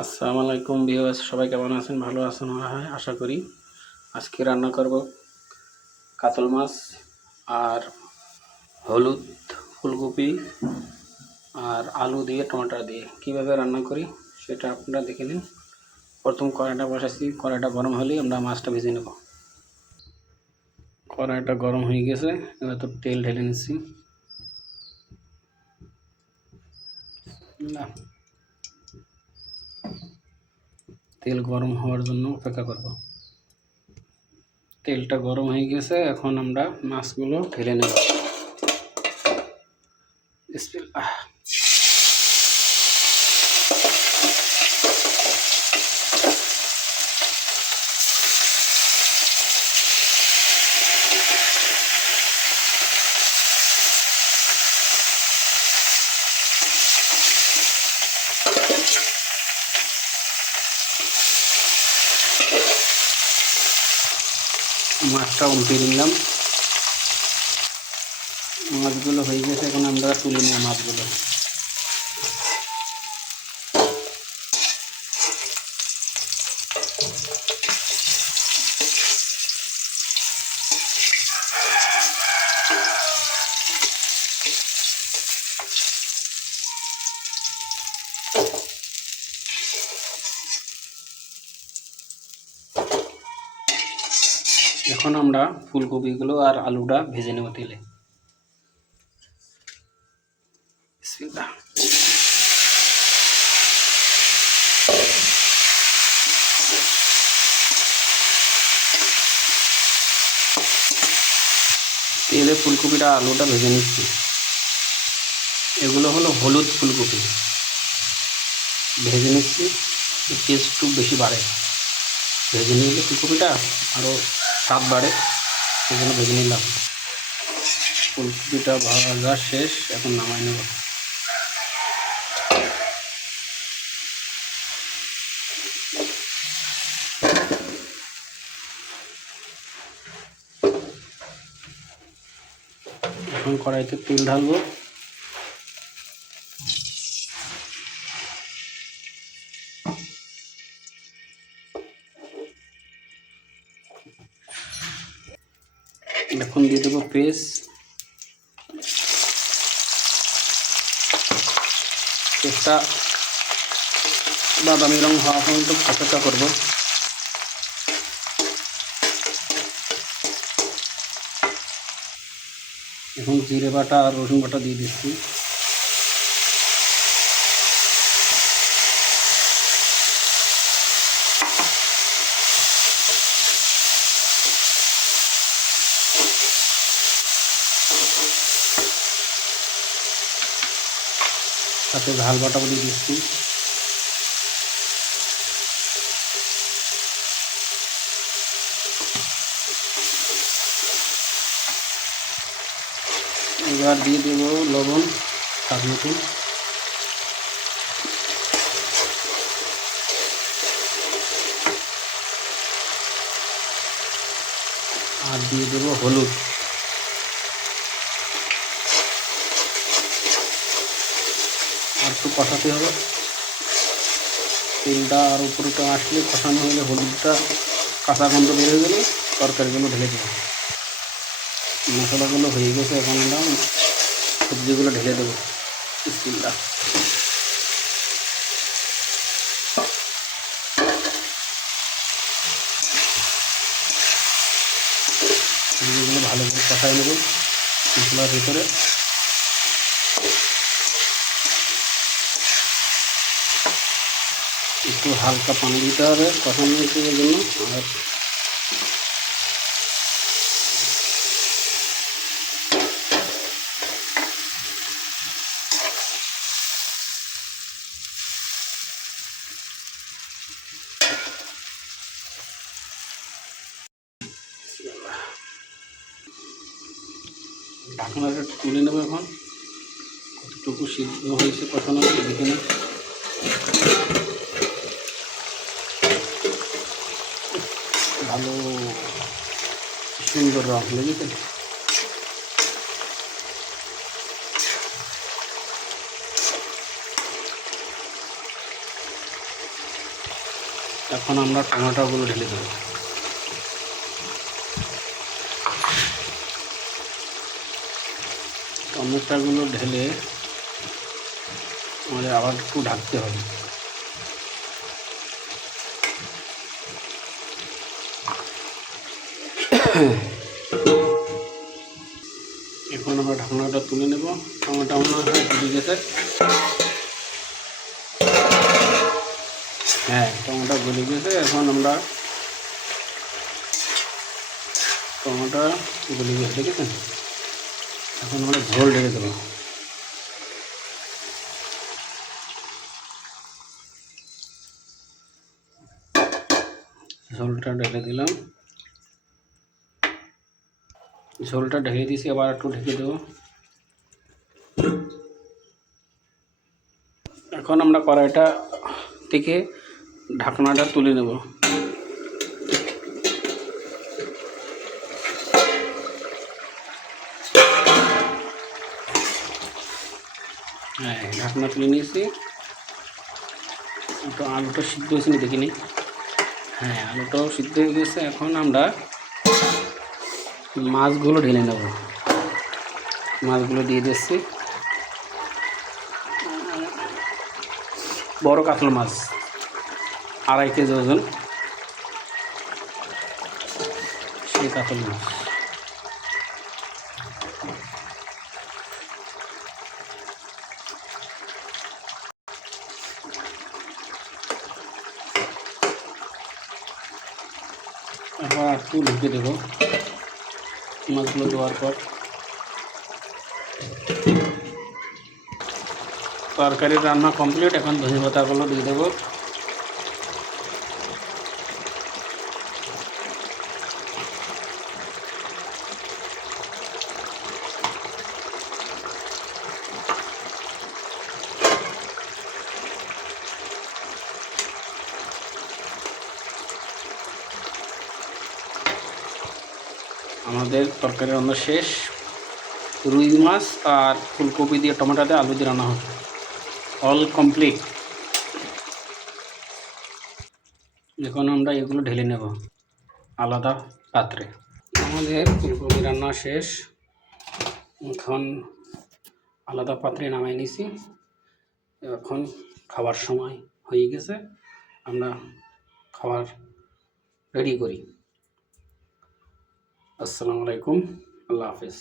আসসালামু আলাইকুম ভিউয়ার্স, সবাই কেমন আছেন? ভালো আছেন মনে হয়, আশা করি। আজকে রান্না করব কাতল মাছ আর হলুদ ফুলকপি আর আলু দিয়ে টমেটো দিয়ে কিভাবে রান্না করি সেটা আপনারা দেখে নিন। প্রথম কড়াইটা বসাচ্ছি, কড়াইটা গরম হলেই আমরা মাছটা ভেজে নেব। কড়াইটা গরম হয়ে গেছে, এবার তো তেল ঢেলে নিচ্ছি। তেল গরম হওয়ার জন্য অপেক্ষা করব। তেলটা গরম হয়ে গেছে, এখন আমরা মাছগুলো ঢেলে নেব। বিসমিল্লাহ। মাছটা উল্টে দিলাম। মাছগুলো হয়ে গেছে, এখন আমরা তুলে নিই মাছগুলো। এখন আমরা ফুলকপিগুলো আর আলুটা ভেজে নেব তেলে। বিসমিল্লাহ। তেলে ফুলকপিটা আলুটা ভেজে নিচ্ছি। এগুলো হলো হলুদ ফুলকপি, ভেজে নিচ্ছি। টেস্ট একটু বেশি বাড়ে, ভেজে নিলে ফুলকপিটা আরও স্বাদ বাড়ে, সেই জন্য ভেজে নিলাম। ফুলকপিটা ভাজা শেষ, এখন নামাই নেব। এখন কড়াইতে তেল ঢালবো। এখন দিয়ে দেবো পেস্ট। পেস্টটা বাদামি রং হওয়া পর্যন্ত অপেক্ষা করব। এখন জিরে বাটা আর রসুন বাটা দিয়ে দিচ্ছি। সাথে ঝাল বাটাও দিয়ে দিচ্ছি। এবার দিয়ে দেব লবণ স্বাদ মতো, আর দিয়ে দেব হলুদ। আর একটু কষাতে হবে। তেলটা আর উপরটা আসলে কষানো হলে হলুদটা কাঁচা গন্ধ বের হয়ে গেলে তরকারিগুলো ঢেলে দেবো। মশলাগুলো হয়ে গেছে, এখন আমরা সবজিগুলো ঢেলে দেবো। বিসমিল্লাহ। সবজিগুলো ভালো করে কষাই নেব মশলার ভিতরে। একটু হালকা পানি দিতে হবে কষানোর জন্য। আর ঢাকনাটা তুলে নেব। এখন কতটুকু সিদ্ধ হয়েছে কষানো দেখে নিই। ভালো সুন্দর রং লেগেছে। এখন আমরা টমেটোগুলো ঢেলে দেবো। টমেটোগুলো ঢেলে আমাদের আবার একটু ঢাকতে হবে। এখন আমরা ঢাকনাটা তুলে নেব। টমেটো মনে হয় ফুটে গেছে। হ্যাঁ, টমেটো গলে গেছে। এখন আমরা টমেটো গলে গেছে, দেখেছেন? এখন আমরা ঝোল ঢেলে দেবো। ঝোলটা ঢেলে দিলাম। ঝোলটা ঢেলে দিয়েছি, আবার একটু ঢেকে দেবো। এখন আমরা কড়াইটা থেকে ঢাকনাটা তুলে নেব। হ্যাঁ, ঢাকনা তুলে নিয়েছি। তো আলুটা সিদ্ধ হয়েছে না দেখিনি। হ্যাঁ, আলুটাও সিদ্ধ হয়ে গেছে। এখন আমরা মাছগুলো ঢেলে নেব। মাছগুলো দিয়ে দিচ্ছি। বড় কাতল মাছ, 2.5 কেজি ওজন, সেই কাতল মাছ। আবার একটু ঢুকে দেবো মাছগুলো দেওয়ার পর। তরকারির রান্না কমপ্লিট। এখন ধনে পাতাগুলো দিয়ে দেবো। আমাদের তরকারি রান্না শেষ। রুই মাছ আর ফুলকপি দিয়ে, টমেটো দিয়ে, আলু দিয়ে রান্না হবে। All complete. এখন আমরা এগুলো ঢেলে নেব আলাদা পাত্রে। আমাদের ফুলকপি রান্না শেষ। এখন আলাদা পাত্রে নামাই নিছি। এখন খাবার সময় হয়ে গেছে। আমরা খাবার রেডি করি। আসসালামু আলাইকুম, আল্লাহ হাফেজ।